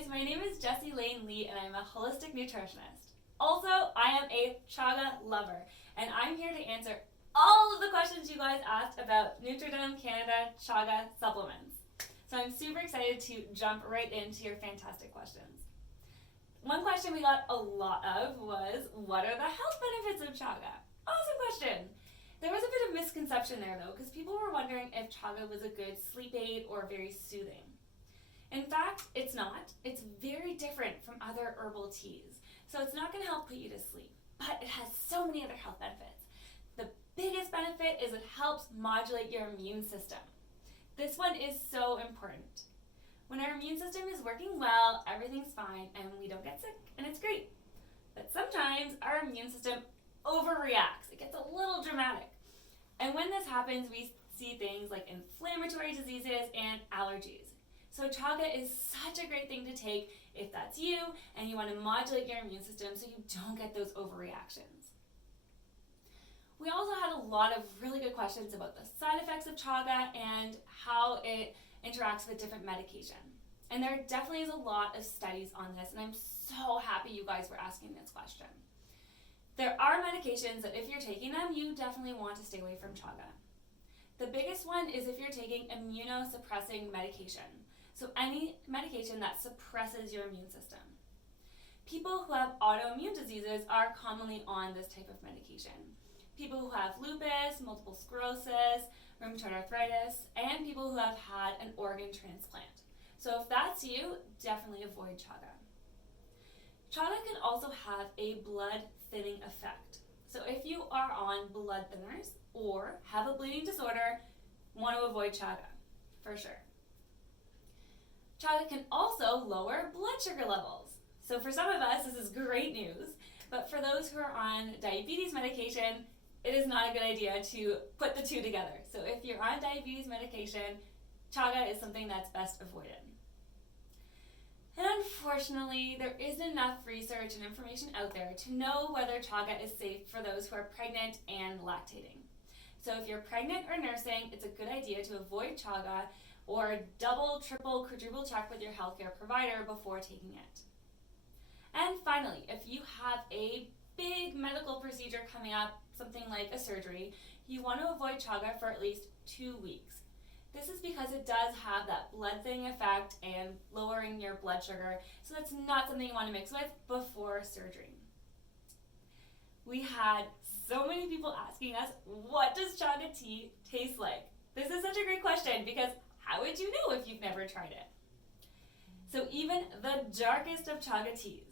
guys, my name is Jessie Lane Lee and I'm a holistic nutritionist. Also, I am a chaga lover and I'm here to answer all of the questions you guys asked about Nutridom CHAGA supplements. So I'm super excited to jump right into your fantastic questions. One question we got a lot of was, what are the health benefits of chaga? Awesome question! There was a bit of misconception there though, because people were wondering if chaga was a good sleep aid or very soothing. In fact, it's not. It's very different from other herbal teas. So it's not going to help put you to sleep, but it has so many other health benefits. The biggest benefit is it helps modulate your immune system. This one is so important. When our immune system is working well, everything's fine and we don't get sick, and it's great. But sometimes our immune system overreacts. It gets a little dramatic. And when this happens, we see things like inflammatory diseases and allergies. So chaga is such a great thing to take if that's you and you want to modulate your immune system so you don't get those overreactions. We also had a lot of really good questions about the side effects of chaga and how it interacts with different medication. And there definitely is a lot of studies on this, and I'm so happy you guys were asking this question. There are medications that if you're taking them, you definitely want to stay away from chaga. The biggest one is if you're taking immunosuppressing medication. So any medication that suppresses your immune system. People who have autoimmune diseases are commonly on this type of medication. People who have lupus, multiple sclerosis, rheumatoid arthritis, and people who have had an organ transplant. So if that's you, definitely avoid chaga. Chaga can also have a blood thinning effect. So if you are on blood thinners or have a bleeding disorder, want to avoid chaga, for sure. Chaga can also lower blood sugar levels. So for some of us, this is great news, but for those who are on diabetes medication, it is not a good idea to put the two together. So if you're on diabetes medication, chaga is something that's best avoided. And unfortunately, there isn't enough research and information out there to know whether chaga is safe for those who are pregnant and lactating. So if you're pregnant or nursing, it's a good idea to avoid chaga or double, triple, quadruple check with your healthcare provider before taking it. And finally, if you have a big medical procedure coming up, something like a surgery, you want to avoid chaga for at least 2 weeks. This is because it does have that blood thinning effect and lowering your blood sugar, so that's not something you want to mix with before surgery. We had so many people asking us, what does chaga tea taste like? This is such a great question because how would you know if you've never tried it? So even the darkest of chaga teas,